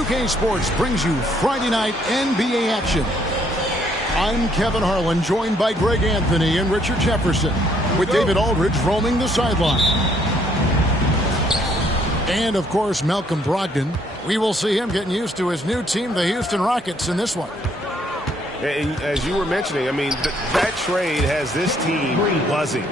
2K Sports brings you Friday night NBA action. I'm Kevin Harlan, joined by Greg Anthony and Richard Jefferson, with David Aldridge roaming the sideline. And, of course, Malcolm Brogdon. We will see him getting used to his new team, the Houston Rockets, in this one. And as you were mentioning, I mean, that trade has this team buzzing.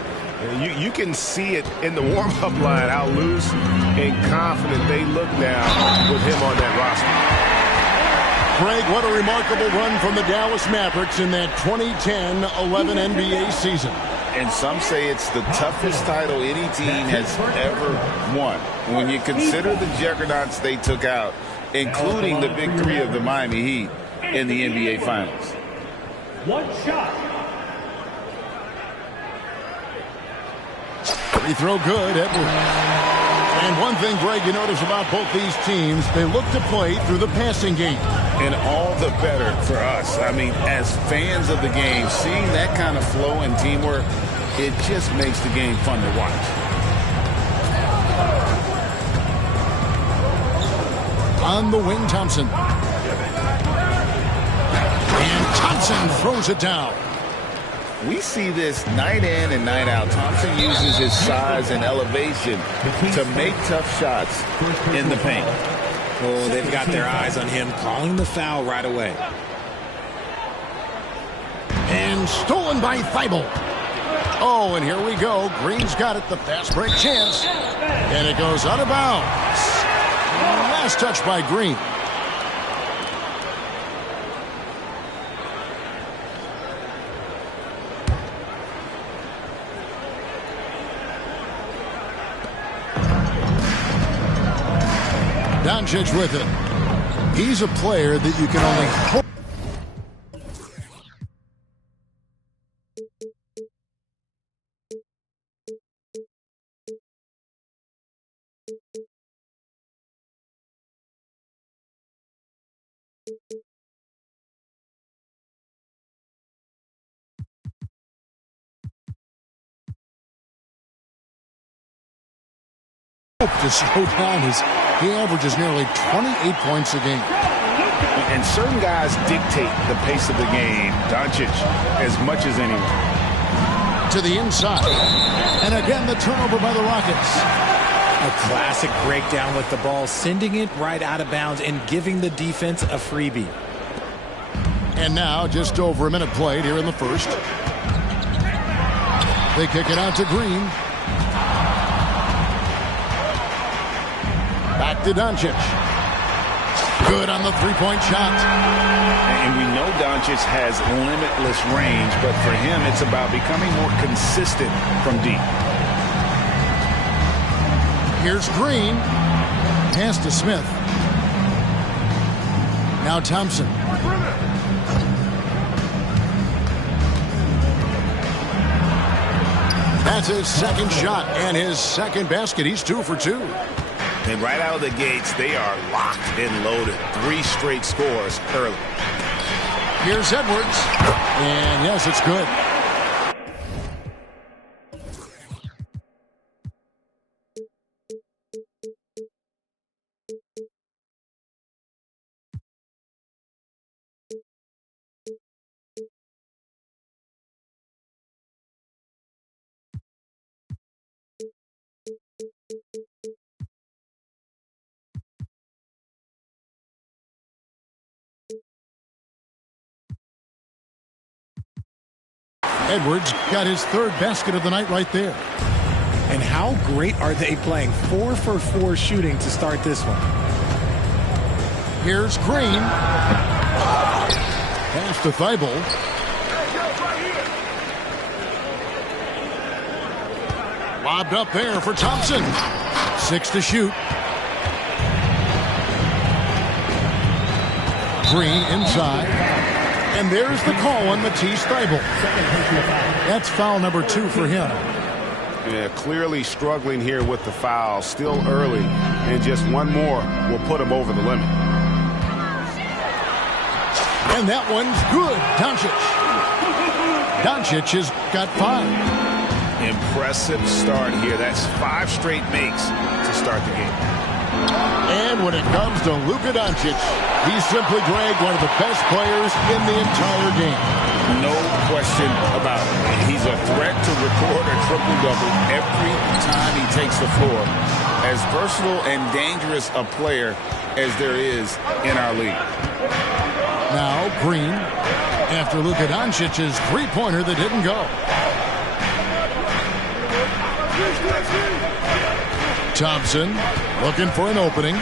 You can see it in the warm-up line, how loose and confident they look now with him on that roster. Greg, what a remarkable run from the Dallas Mavericks in that 2010-11 NBA season. And some say it's the toughest title any team has ever won. When you consider the juggernauts they took out, including the big three of the Miami Heat in the NBA Finals. One shot. Free throw good, Edwards. And one thing, Greg, you notice about both these teams, they look to play through the passing game. And all the better for us. I mean, as fans of the game, seeing that kind of flow and teamwork, it just makes the game fun to watch. On the wing, Thompson. And Thompson throws it down. We see this night in and night out. Thompson uses his size and elevation to make tough shots in the paint. Oh, they've got their eyes on him, calling the foul right away. And stolen by Thibault. Oh, and here we go. Green's got it, the fast break chance. And it goes out of bounds. Last touch by Green. Doncic with it. He's a player that you can only hope. To slow down as he averages nearly 28 points a game. And certain guys dictate the pace of the game, Doncic, as much as anyone. To the inside. And again, the turnover by the Rockets. A classic breakdown with the ball, sending it right out of bounds and giving the defense a freebie. And now, just over a minute played here in the first. They kick it out to Green. Back to Doncic. Good on the three-point shot. And we know Doncic has limitless range, but for him, it's about becoming more consistent from deep. Here's Green. Pass to Smith. Now Thompson. That's his second shot and his second basket. He's 2 for 2. And right out of the gates, they are locked and loaded. 3 straight scores early. Here's Edwards. And yes, it's good. Edwards got his third basket of the night right there. And how great are they playing? 4 for 4 shooting to start this one. Here's Green. Pass to Thibault. Lobbed up there for Thompson. 6 to shoot. Green inside. And there's the call on Matisse Thybulle. That's foul number 2 for him. Yeah, clearly struggling here with the foul. Still early. And just one more will put him over the limit. And that one's good. Doncic has got 5. Impressive start here. That's 5 straight makes to start the game. And when it comes to Luka Doncic, he's simply, Greg, one of the best players in the entire game. No question about it. He's a threat to record a triple-double every time he takes the floor. As versatile and dangerous a player as there is in our league. Now Green after Luka Doncic's three-pointer that didn't go. Thompson looking for an opening.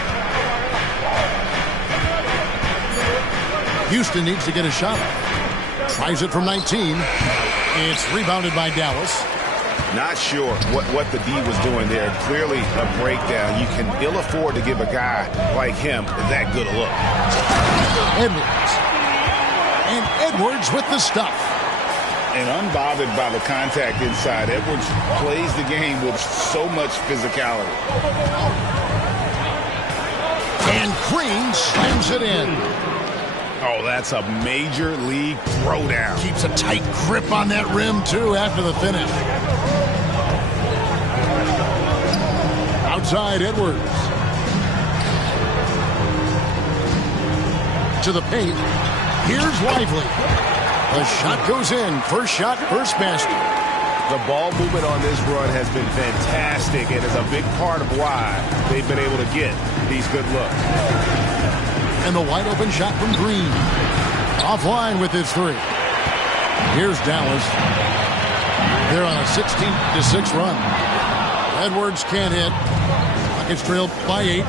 Houston needs to get a shot. Tries it from 19. It's rebounded by Dallas. Not sure what the D was doing there. Clearly a breakdown. You can ill afford to give a guy like him that good a look. Edwards. And Edwards with the stuff. And unbothered by the contact inside, Edwards plays the game with so much physicality. And Green slams it in. Oh, that's a major league throwdown. Keeps a tight grip on that rim, too, after the finish. Outside Edwards. To the paint. Here's Lively. The shot goes in. First shot, first basket. The ball movement on this run has been fantastic and is a big part of why they've been able to get these good looks. And the wide open shot from Green. Offline with his three. Here's Dallas. They're on a 16-6 run. Edwards can't hit. Rockets trailed by 8.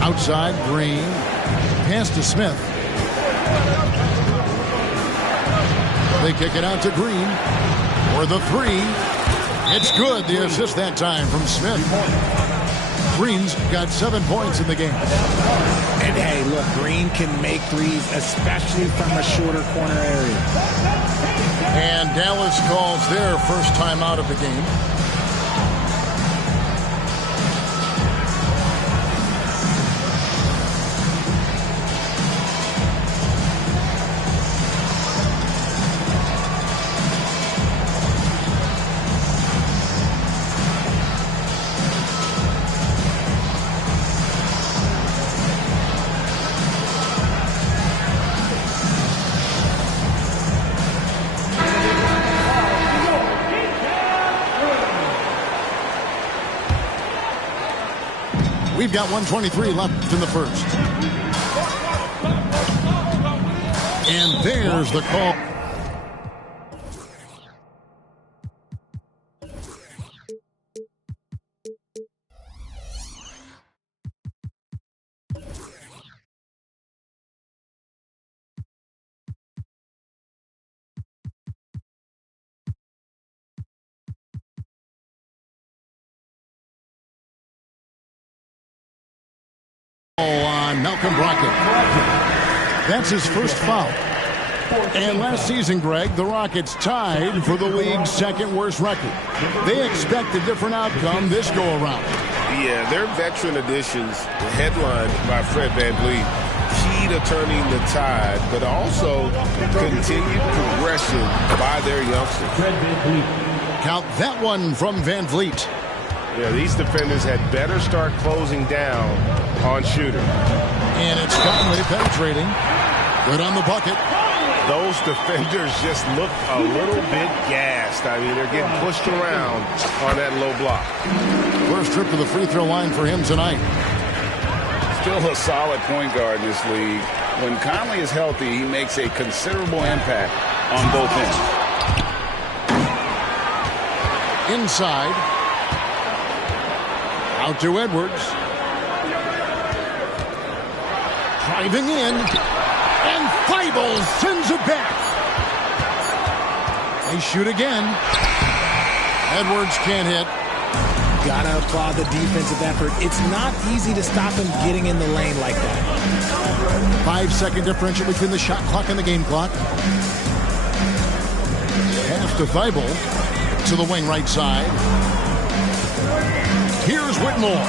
Outside Green. Pass to Smith. They kick it out to Green. For the three. It's good. The assist that time from Smith. Green's got 7 points in the game. And hey, look, Green can make threes, especially from a shorter corner area. And Dallas calls their first time out of the game. We've got 1:23 left in the first. And there's the call. On Malcolm Brogdon. That's his first foul. And last season, Greg, the Rockets tied for the league's second worst record. They expect a different outcome this go-around. Yeah, their veteran additions, headlined by Fred VanVleet, key to turning the tide, but also continued progression by their youngsters. Count that one from VanVleet. Yeah, these defenders had better start closing down on shooter. And it's Conley penetrating. Good on the bucket. Those defenders just look a little bit gassed. I mean, they're getting pushed around on that low block. First trip to the free throw line for him tonight. Still a solid point guard in this league. When Conley is healthy, he makes a considerable impact on both ends. Inside. Out to Edwards. Driving in. And Thibault sends it back. They shoot again. Edwards can't hit. Gotta applaud the defensive effort. It's not easy to stop him getting in the lane like that. 5-second differential between the shot clock and the game clock. Pass to Thibault. To the wing right side. Here's Whitmore.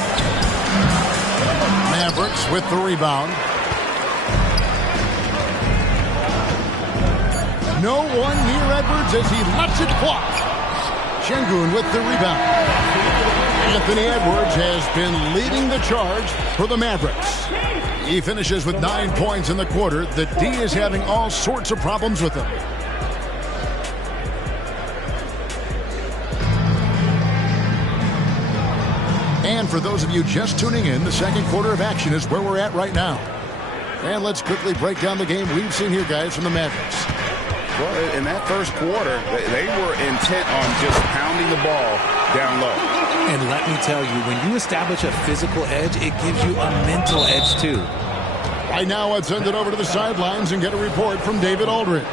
Mavericks with the rebound. No one near Edwards as he lets it fly. Şengün with the rebound. Anthony Edwards has been leading the charge for the Mavericks. He finishes with 9 points in the quarter. The D is having all sorts of problems with him. And for those of you just tuning in, the second quarter of action is where we're at right now. And let's quickly break down the game we've seen here, guys, from the Mavericks. Well, in that first quarter, they were intent on just pounding the ball down low. And let me tell you, when you establish a physical edge, it gives you a mental edge, too. Right now, let's send it over to the sidelines and get a report from David Aldridge.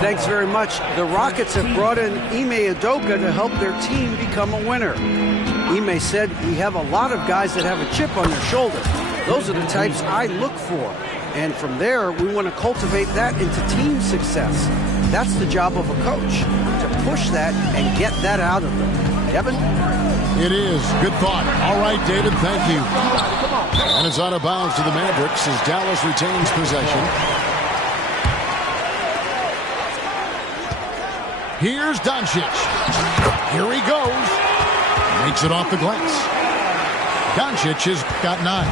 Thanks very much. The Rockets have brought in Ime Udoka to help their team become a winner. Ime said, "We have a lot of guys that have a chip on their shoulder. Those are the types I look for. And from there, we want to cultivate that into team success. That's the job of a coach, to push that and get that out of them." Kevin? It is. Good thought. All right, David, thank you. And it's out of bounds to the Mavericks as Dallas retains possession. Here's Doncic. Here he goes. Makes it off the glass. Doncic has got 9.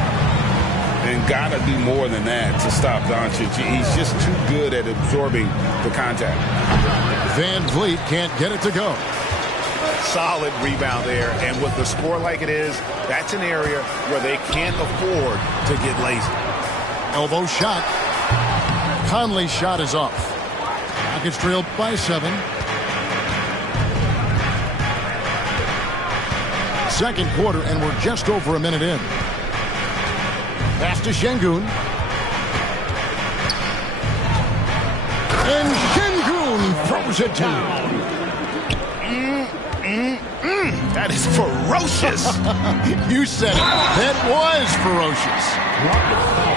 And got to do more than that to stop Doncic. He's just too good at absorbing the contact. Van Vliet can't get it to go. Solid rebound there. And with the score like it is, that's an area where they can't afford to get lazy. Elbow shot. Conley's shot is off. Rockets trailed by 7. Second quarter, and we're just over a minute in. Pass to Şengün. And Şengün throws it down. That is ferocious. You said it. That was ferocious.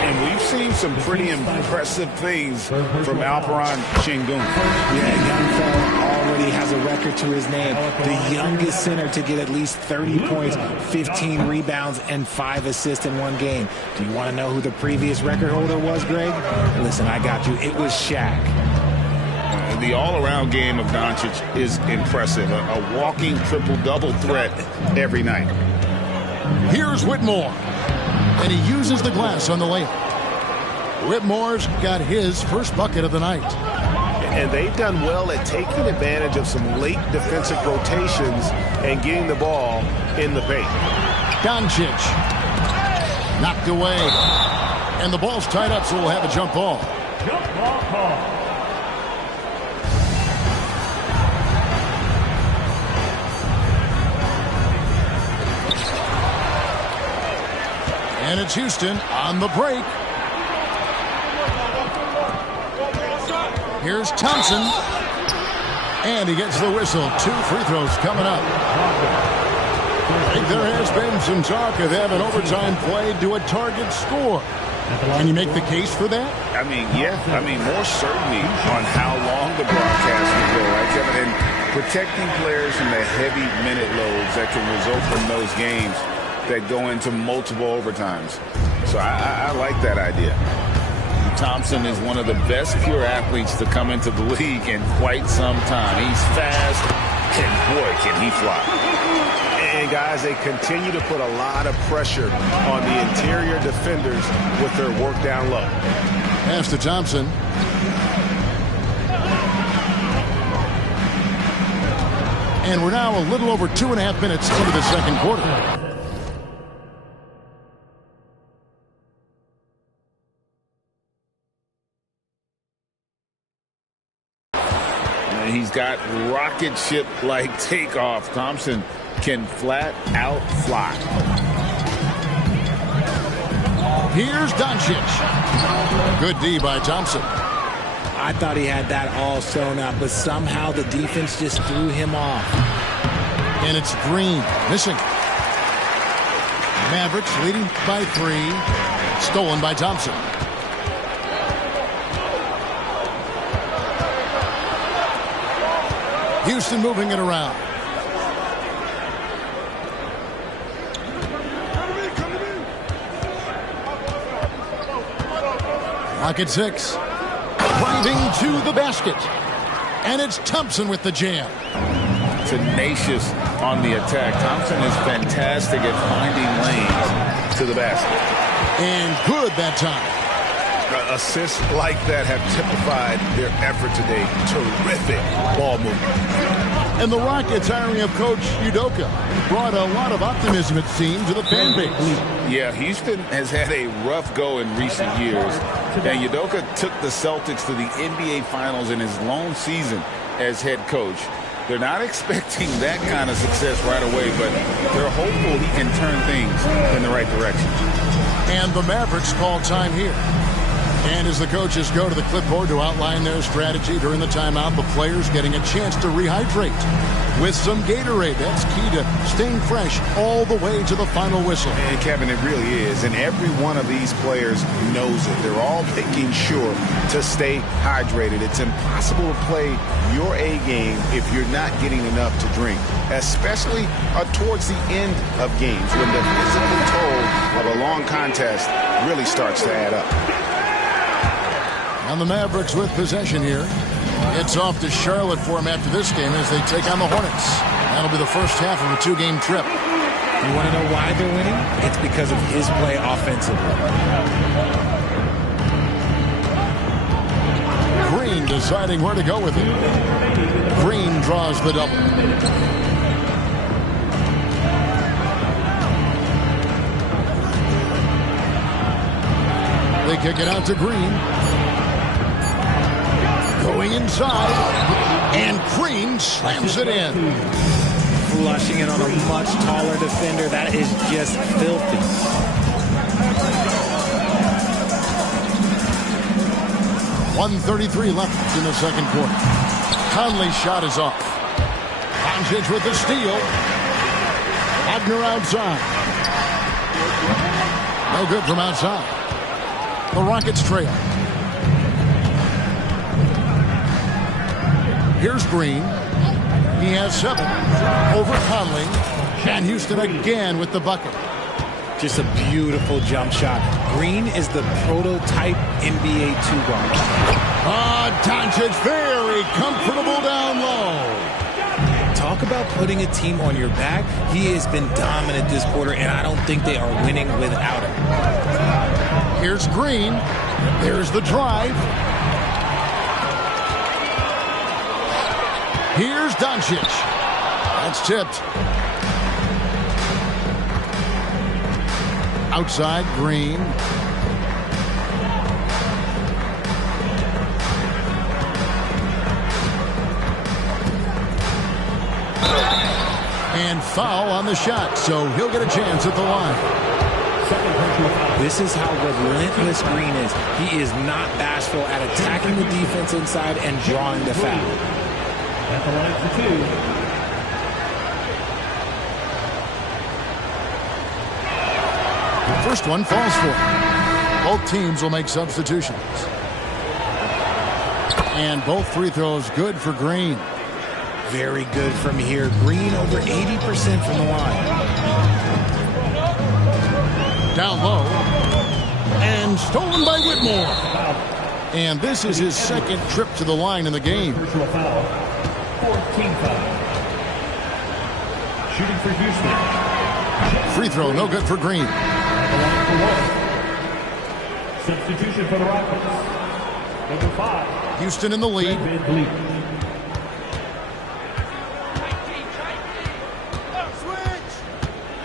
And we've seen some pretty impressive things from Alperen Şengün. Yeah, young fella already has a record to his name. The youngest center to get at least 30 points, 15 rebounds, and 5 assists in one game. Do you want to know who the previous record holder was, Greg? Listen, I got you. It was Shaq. The all-around game of Doncic is impressive. A walking triple-double threat every night. Here's Whitmore. And he uses the glass on the layup. Whitmore's got his first bucket of the night. And they've done well at taking advantage of some late defensive rotations and getting the ball in the paint. Doncic. Knocked away. And the ball's tied up, so we'll have a jump ball. Jump ball call. And it's Houston on the break. Here's Thompson. And he gets the whistle. 2 free throws coming up. I think there has been some talk of having overtime played to a target score. Can you make the case for that? I mean, yeah. I mean, more certainty on how long the broadcast will go, right, Kevin? And protecting players from the heavy minute loads that can result from those games that go into multiple overtimes. So I like that idea. Thompson is one of the best pure athletes to come into the league in quite some time. He's fast, and boy, can he fly. And guys, they continue to put a lot of pressure on the interior defenders with their work down low. Pass to Thompson. And we're now a little over 2.5 minutes into the second quarter. He's got rocket ship-like takeoff. Thompson can flat out fly. Here's Doncic. Good D by Thompson. I thought he had that all sewn up, but somehow the defense just threw him off. And it's Green missing. Mavericks leading by 3. Stolen by Thompson. Houston moving it around. Rocket 6. Driving to the basket. And it's Thompson with the jam. tenacious on the attack. Thompson is fantastic at finding lanes to the basket. And good that time. Assists like that have typified their effort today. Terrific ball movement. And the Rockets hiring of Coach Udoka brought a lot of optimism, it seemed, to the fan base. Yeah, Houston has had a rough go in recent years. And Udoka took the Celtics to the NBA Finals in his lone season as head coach. They're not expecting that kind of success right away, but they're hopeful he can turn things in the right direction. And the Mavericks call time here. And as the coaches go to the clipboard to outline their strategy during the timeout, the players getting a chance to rehydrate with some Gatorade. That's key to staying fresh all the way to the final whistle. And Kevin, it really is. And every one of these players knows it. They're all making sure to stay hydrated. It's impossible to play your A game if you're not getting enough to drink, especially towards the end of games when the physical toll of a long contest really starts to add up. And the Mavericks with possession here. It's off to Charlotte for him after this game as they take on the Hornets. That'll be the first half of a two-game trip. You want to know why they're winning? It's because of his play offensively. Green deciding where to go with it. Green draws the double. They kick it out to Green. Going inside, and Green slams it in. Flushing it on a much taller defender. That is just filthy. .133 left in the second quarter. Conley's shot is off. Doncic with the steal. Wagner outside. No good from outside. The Rockets trail. Here's Green. He has 7 over Conley. And Houston again with the bucket. Just a beautiful jump shot. Green is the prototype NBA 2-guard. Doncic very comfortable down low. Talk about putting a team on your back. He has been dominant this quarter, and I don't think they are winning without him. Here's Green. There's the drive. Here's Doncic. That's tipped. Outside, Green. And foul on the shot, so he'll get a chance at the line. This is how relentless Green is. He is not bashful at attacking the defense inside and drawing the foul. At the line for 2. First one falls for him. Both teams will make substitutions. And both free throws good for Green. Very good from here. Green over 80% from the line. Down low. And stolen by Whitmore. And this is his second trip to the line in the game. Personal foul. 14 foul. Shooting for Houston. Free throw, no good for Green. Substitution for the Rockets. Number 5. Houston in the lead.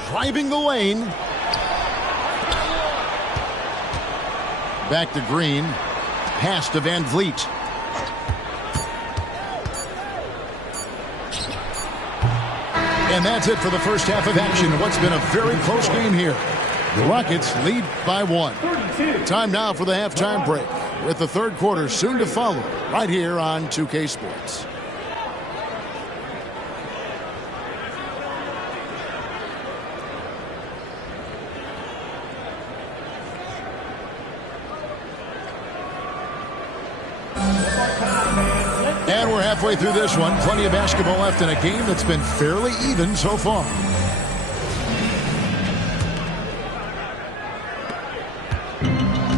Driving the lane. Back to Green. Pass to Van Vliet. And that's it for the first half of action. What's been a very close game here. The Rockets lead by 1. Time now for the halftime break, with the third quarter soon to follow, right here on 2K Sports. And we're halfway through this one. Plenty of basketball left in a game that's been fairly even so far.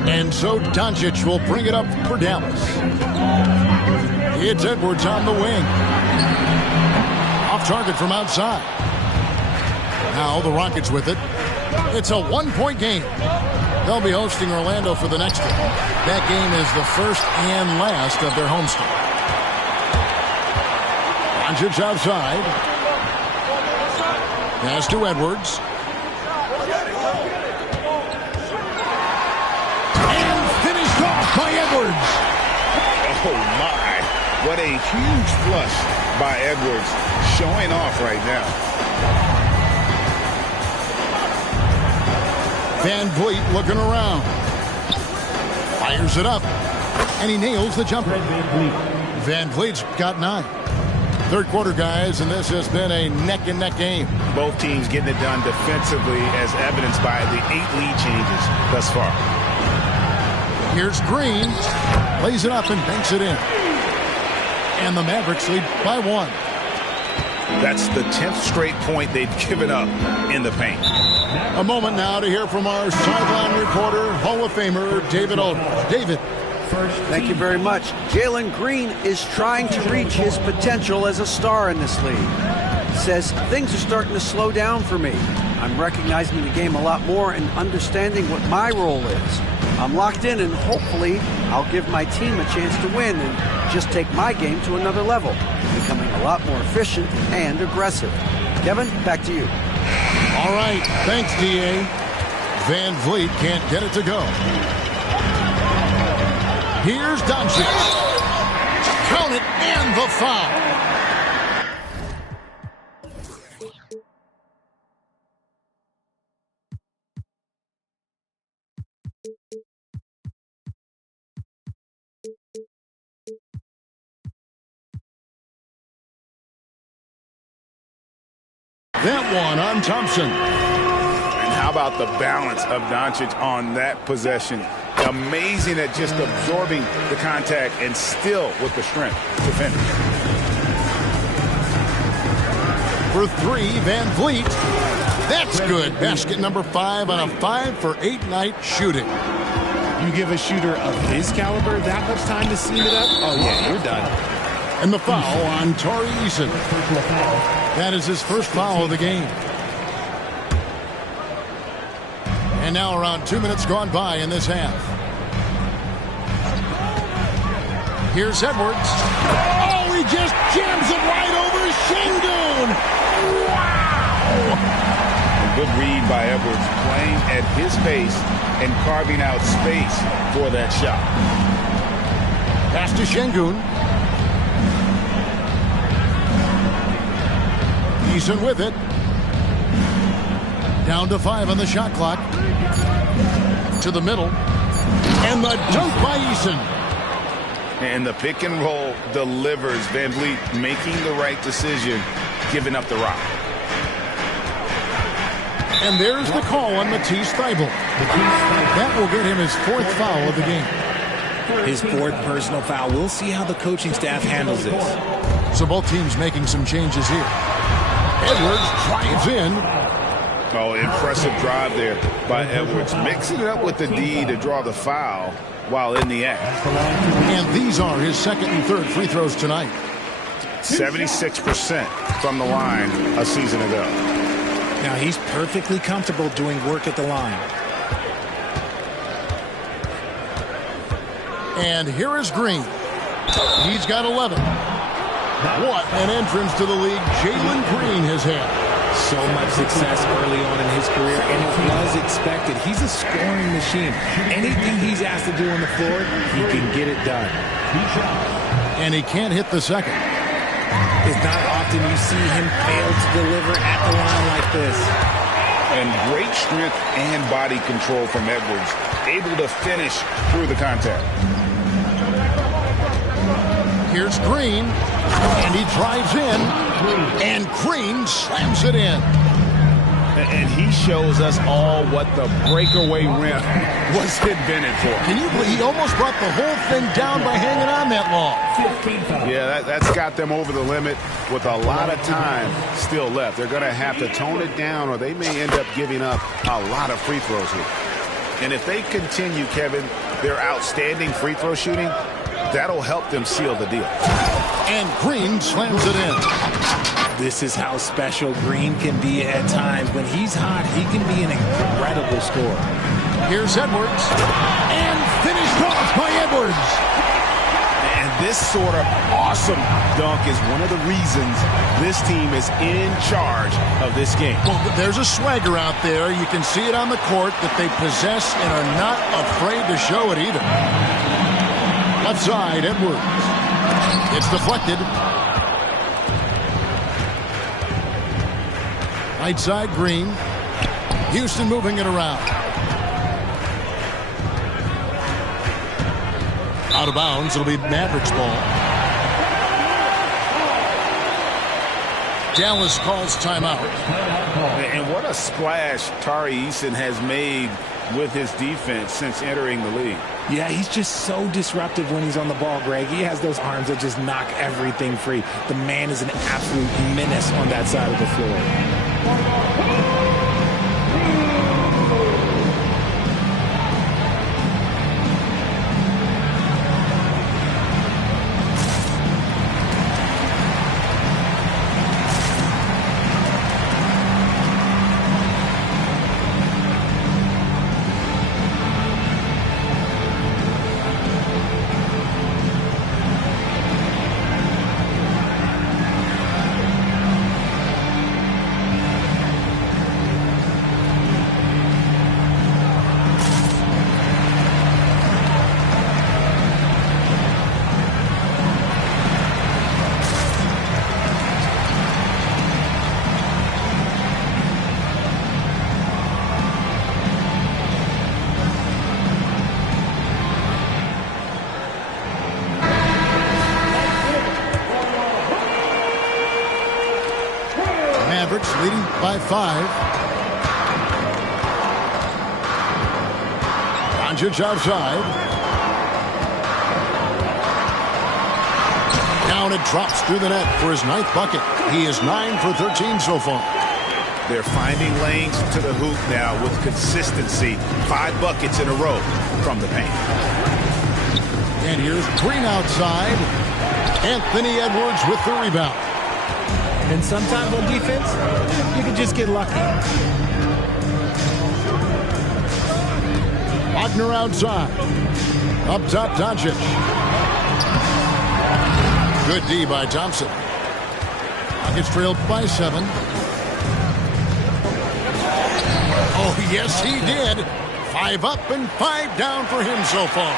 And so Doncic will bring it up for Dallas. It's Edwards on the wing. Off target from outside. Now the Rockets with it. It's a one-point game. They'll be hosting Orlando for the next one. That game is the first and last of their homestand. Doncic outside. Pass to Edwards. And finished off by Edwards. Oh, my. What a huge flush by Edwards. Showing off right now. Van Vliet looking around. Fires it up. And he nails the jumper. Van Vliet's got 9. Third quarter, guys, and this has been a neck-and-neck game. Both teams getting it done defensively, as evidenced by the 8 lead changes thus far. Here's Green. Lays it up and banks it in. And the Mavericks lead by 1. That's the 10th straight point they've given up in the paint. A moment now to hear from our sideline reporter, Hall of Famer David Aldridge. David. Thank you very much. Jalen Green is trying to reach his potential as a star in this league. He says things are starting to slow down for me. I'm recognizing the game a lot more and understanding what my role is. I'm locked in, and hopefully I'll give my team a chance to win and just take my game to another level, becoming a lot more efficient and aggressive. Kevin, back to you. All right, thanks, D.A. Van Vliet can't get it to go. Here's Doncic. Count it, and the foul. That one on Thompson. And how about the balance of Doncic on that possession? Amazing at just absorbing the contact and still with the strength to finish. For 3, Van Vliet. That's good. Basket number 5 on a 5-for-8 night shooting. You give a shooter of his caliber that much time to seam it up? Oh, yeah, you're done. And the foul on Tari Eason. That is his first foul of the game. And now around 2 minutes gone by in this half. Here's Edwards. Oh, he just jams it right over Şengün. Wow! A good read by Edwards, playing at his pace and carving out space for that shot. Pass to Şengün. Eason with it. Down to 5 on the shot clock. To the middle. And the dunk by Eason. And the pick and roll delivers. Van Vliet making the right decision, giving up the rock. And there's the call on Matisse Thybulle. That will get him his 4th foul of the game. His 4th personal foul. We'll see how the coaching staff handles this. So both teams making some changes here. Edwards drives in. Oh, impressive drive there by Edwards. Mixing it up with the D to draw the foul while in the act. And these are his 2nd and 3rd free throws tonight. 76% from the line a season ago. Now he's perfectly comfortable doing work at the line. And here is Green. He's got 11. What an entrance to the league Jalen Green has had. So much success early on in his career, and it was expected. He's a scoring machine. Anything he's asked to do on the floor, he can get it done. And he can't hit the second. It's not often you see him fail to deliver at the line like this. And great strength and body control from Edwards, able to finish through the contact. Here's Green, and he drives in, and Green slams it in. And he shows us all what the breakaway rim was invented for. Can you believe he almost brought the whole thing down by hanging on that long? Yeah, that's got them over the limit with a lot of time still left. They're going to have to tone it down, or they may end up giving up a lot of free throws here. And if they continue, Kevin, their outstanding free throw shooting, that'll help them seal the deal. And Green slams it in. This is how special Green can be at times. When he's hot, he can be an incredible scorer. Here's Edwards. And finished off by Edwards. And this sort of awesome dunk is one of the reasons this team is in charge of this game. Well, there's a swagger out there. You can see it on the court that they possess and are not afraid to show it either. Left side, Edwards. It's deflected. Right side, Green. Houston moving it around. Out of bounds. It'll be Mavericks ball. Dallas calls timeout. And what a splash Tari Eason has made with his defense since entering the league. Yeah, he's just so disruptive when he's on the ball, Greg. He has those arms that just knock everything free. The man is an absolute menace on that side of the floor. Mavericks leading by 5. Doncic outside. Down it drops through the net for his 9th bucket. He is 9 for 13 so far. They're finding lanes to the hoop now with consistency. 5 buckets in a row from the paint. And here's Green outside. Anthony Edwards with the rebound. And sometimes on defense, you can just get lucky. Wagner outside. Up top, Doncic. Good D by Thompson. Rockets trailed by 7. Oh, yes, he did. 5 up and 5 down for him so far.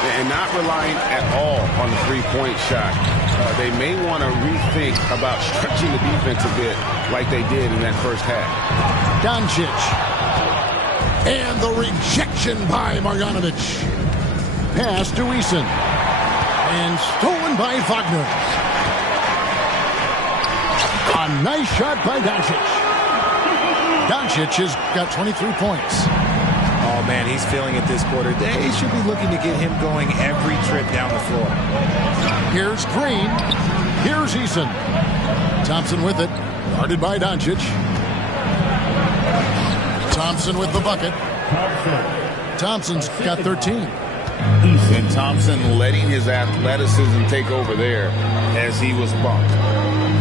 And not relying at all on the three-point shot. They may want to rethink about stretching the defense a bit like they did in that first half. Doncic. And the rejection by Marjanovic. Pass to Eason. And stolen by Wagner. A nice shot by Doncic. Doncic has got 23 points. Oh, man, he's feeling it this quarter. They should be looking to get him going every trip down the floor. Here's Green. Here's Eason. Thompson with it. Guarded by Doncic. Thompson with the bucket. Thompson's got 13. And Thompson letting his athleticism take over there as he was bumped.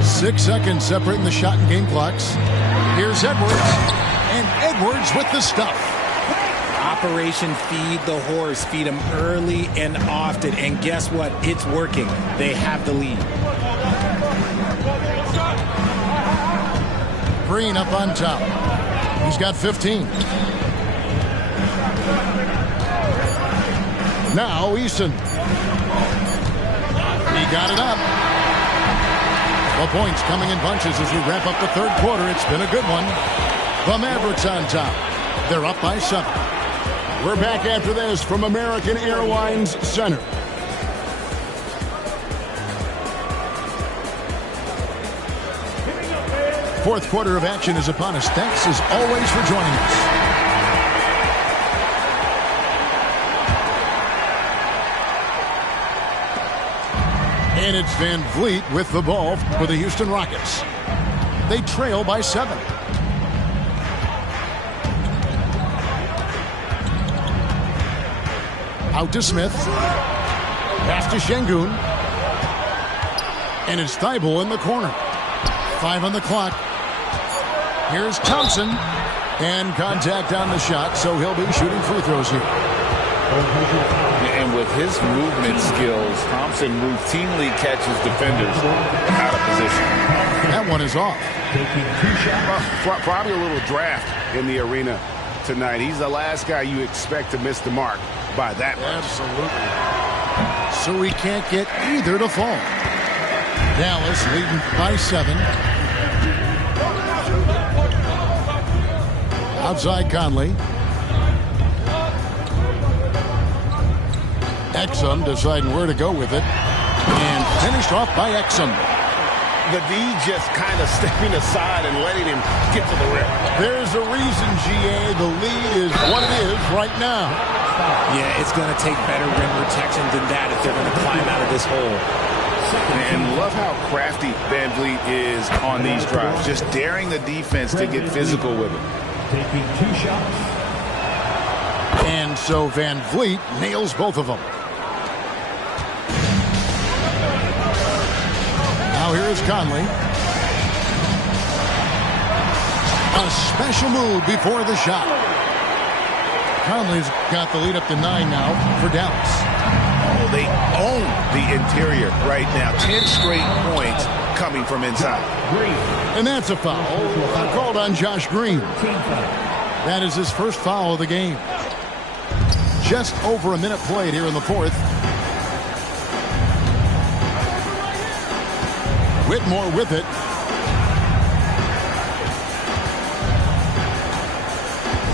6 seconds separating the shot and game clocks. Here's Edwards. And Edwards with the stuff. Operation Feed the Horse. Feed him early and often. And guess what? It's working. They have the lead. Green up on top. He's got 15. Now Eason. He got it up. The points coming in bunches as we wrap up the third quarter. It's been a good one. The Mavericks on top. They're up by 7. We're back after this from American Airlines Center. Fourth quarter of action is upon us. Thanks as always for joining us. And it's Van Vliet with the ball for the Houston Rockets. They trail by 7. Out to Smith. Pass to Şengün. And it's Thibault in the corner. 5 on the clock. Here's Thompson. And contact on the shot, so he'll be shooting free throws here. And with his movement skills, Thompson routinely catches defenders out of position. That one is off. Well, probably a little draft in the arena tonight. He's the last guy you expect to miss the mark by that much. Absolutely. So he can't get either to fall. Dallas leading by 7. Outside Conley. Exum deciding where to go with it. And finished off by Exum. The D just kind of stepping aside and letting him get to the rim. There's a reason, GA, the lead is what it is right now. Yeah, it's going to take better rim protection than that if they're going to climb out of this hole. And love how crafty Van Vliet is on these drives. Just daring the defense to get physical with it. Taking 2 shots. And so Van Vliet nails both of them. Now here is Conley. A special move before the shot. Conley's got the lead up to 9 now for Dallas. Oh, they own the interior right now. 10 straight points coming from inside. And that's a foul called on Josh Green. That is his first foul of the game. Just over a minute played here in the fourth. Whitmore with it.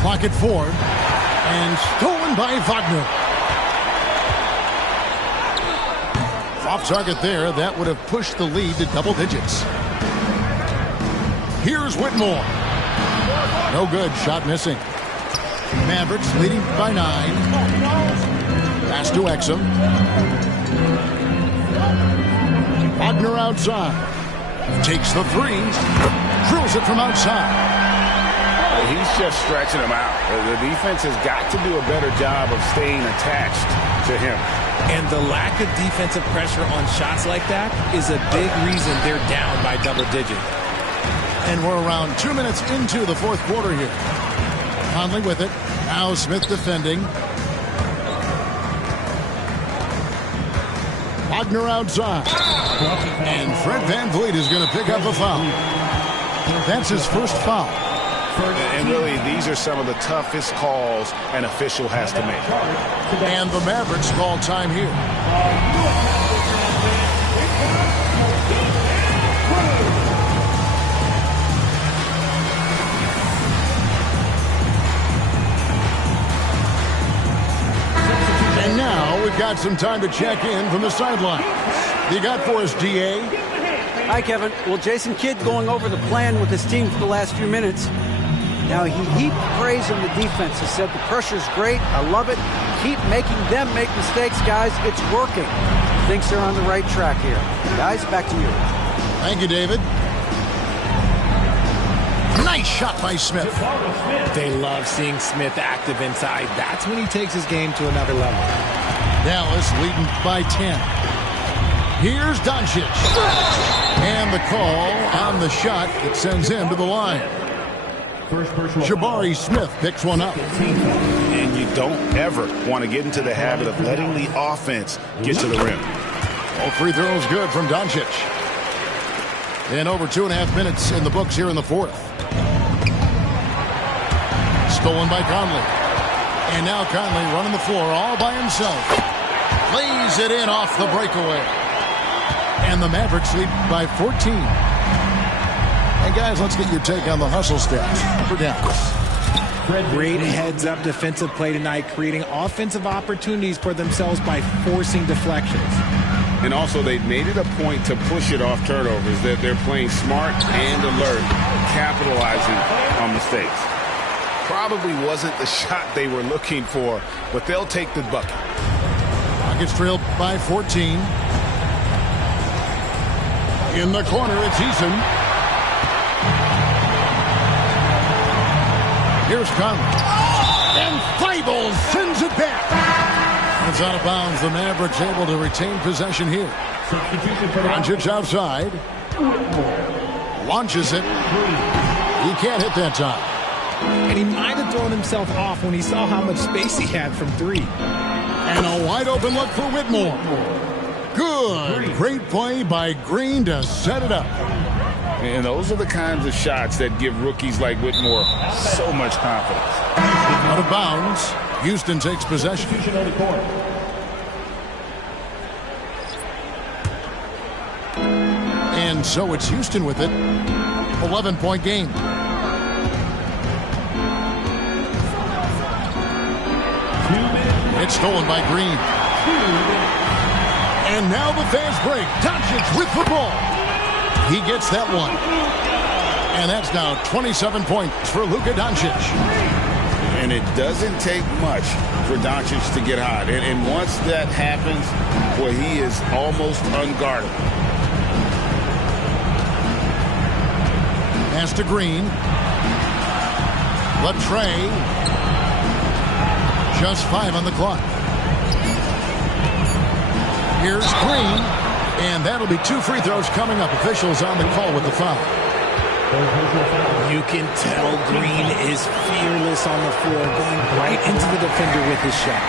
Clock at 4. And stolen by Wagner. Off target there. That would have pushed the lead to double digits. Here's Whitmore. No good. Shot missing. Mavericks leading by 9. Pass to Exum. Wagner outside. Takes the 3. Drills it from outside. He's just stretching him out. The defense has got to do a better job of staying attached to him. And the lack of defensive pressure on shots like that is a big reason they're down by double digits. And we're around 2 minutes into the fourth quarter here. Conley with it. Now Smith defending. Wagner outside. And Fred Van Vliet is going to pick up a foul. That's his first foul. And really, these are some of the toughest calls an official has to make. And the Mavericks call time here. And now we've got some time to check in from the sidelines. You got for us, DA? Hi, Kevin. Well, Jason Kidd going over the plan with his team for the last few minutes. Now, he heaped praise on the defense. He said, the pressure's great. I love it. Keep making them make mistakes, guys. It's working. Thinks they're on the right track here. Guys, back to you. Thank you, David. Nice shot by Smith. They love seeing Smith active inside. That's when he takes his game to another level. Dallas leading by 10. Here's Doncic. And the call on the shot that sends him to the line. Jabari Smith picks one up. And you don't ever want to get into the habit of letting the offense get to the rim. All free throws good from Doncic. And over 2.5 minutes in the books here in the fourth. Stolen by Conley. And now Conley running the floor all by himself. Lays it in off the breakaway. And the Mavericks lead by 14. And guys, let's get your take on the hustle stats for Dallas. Great heads-up defensive play tonight, creating offensive opportunities for themselves by forcing deflections. And also, they've made it a point to push it off turnovers, that they're playing smart and alert, capitalizing on mistakes. Probably wasn't the shot they were looking for, but they'll take the bucket. Rockets trailed by 14. In the corner, it's Eason. Here's Conley. And Thibault sends it back. It's out of bounds. The Mavericks able to retain possession here. Doncic outside. Launches it. He can't hit that time. And he might have thrown himself off when he saw how much space he had from three. And a wide open look for Whitmore. Good. Great play by Green to set it up. And those are the kinds of shots that give rookies like Whitmore so much confidence. Out of bounds. Houston takes possession. And so it's Houston with it. 11-point game. It's stolen by Green. And now the fast break. Doncic with the ball. He gets that one. And that's now 27 points for Luka Doncic. And it doesn't take much for Doncic to get hot. And once that happens, boy, he is almost unguardable. Pass to Green. Latrey. Just 5 on the clock. Here's Green. And that'll be 2 free throws coming up. Officials on the call with the foul. You can tell Green is fearless on the floor, going right into the defender with his shot.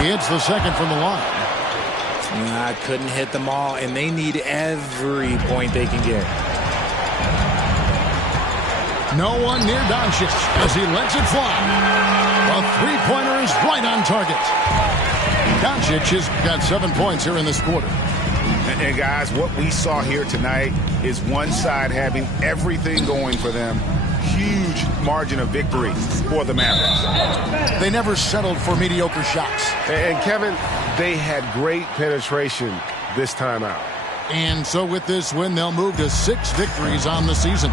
He hits the second from the line. I couldn't hit them all, and they need every point they can get. No one near Doncic as he lets it fly. A three-pointer is right on target. Doncic has got 7 points here in this quarter. And guys, what we saw here tonight is one side having everything going for them. Huge margin of victory for the Mavericks. They never settled for mediocre shots. And Kevin, they had great penetration this time out. And so with this win, they'll move to 6 victories on the season.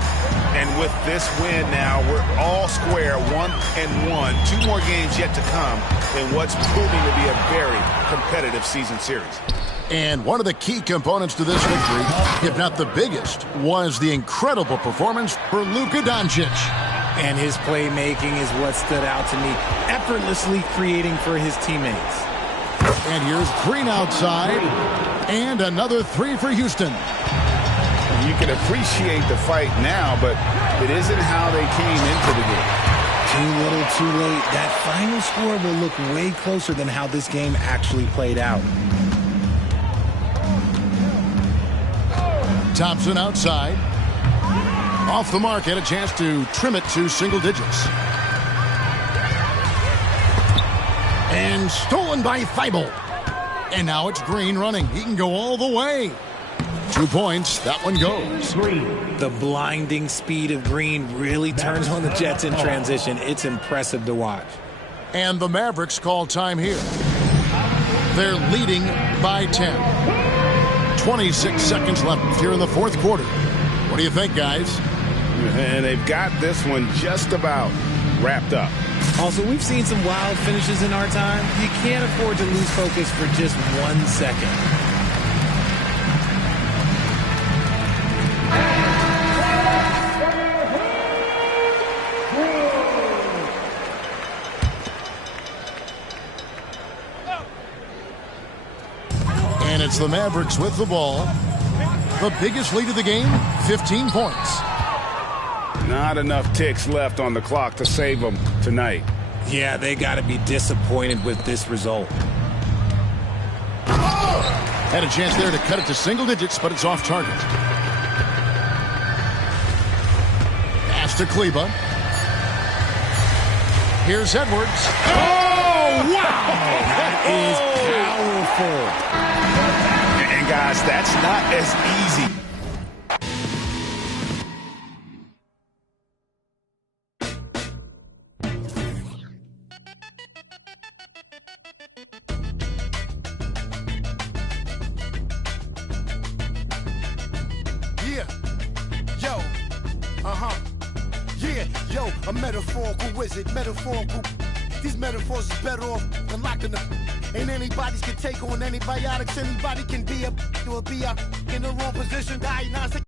And with this win now, we're all square, 1-1. 2 more games yet to come in what's proving to be a very competitive season series. And one of the key components to this victory, if not the biggest, was the incredible performance for Luka Doncic. And his playmaking is what stood out to me, effortlessly creating for his teammates. And here's Green outside, and another 3 for Houston. You can appreciate the fight now, but it isn't how they came into the game. Too little, too late. That final score will look way closer than how this game actually played out. Thompson outside. Off the mark, had a chance to trim it to single digits. And stolen by Thibault. And now it's Green running. He can go all the way. 2 points. That one goes. The blinding speed of Green really turns on the Jets in transition. It's impressive to watch. And the Mavericks call time here. They're leading by 10. 26 seconds left here in the fourth quarter. What do you think, guys? And they've got this one just about wrapped up. Also, we've seen some wild finishes in our time. You can't afford to lose focus for just 1 second. And it's the Mavericks with the ball. The biggest lead of the game, 15 points. Not enough ticks left on the clock to save them tonight. Yeah, they got to be disappointed with this result. Had a chance there to cut it to single digits, but it's off target. Pass to Kleba. Here's Edwards. Oh, wow! That is powerful. And guys, that's not as easy. A metaphorical wizard, metaphorical. These metaphors is better off than locking them. Ain't anybody's can take on antibiotics. Anybody can be a in the wrong position. Diagnostic.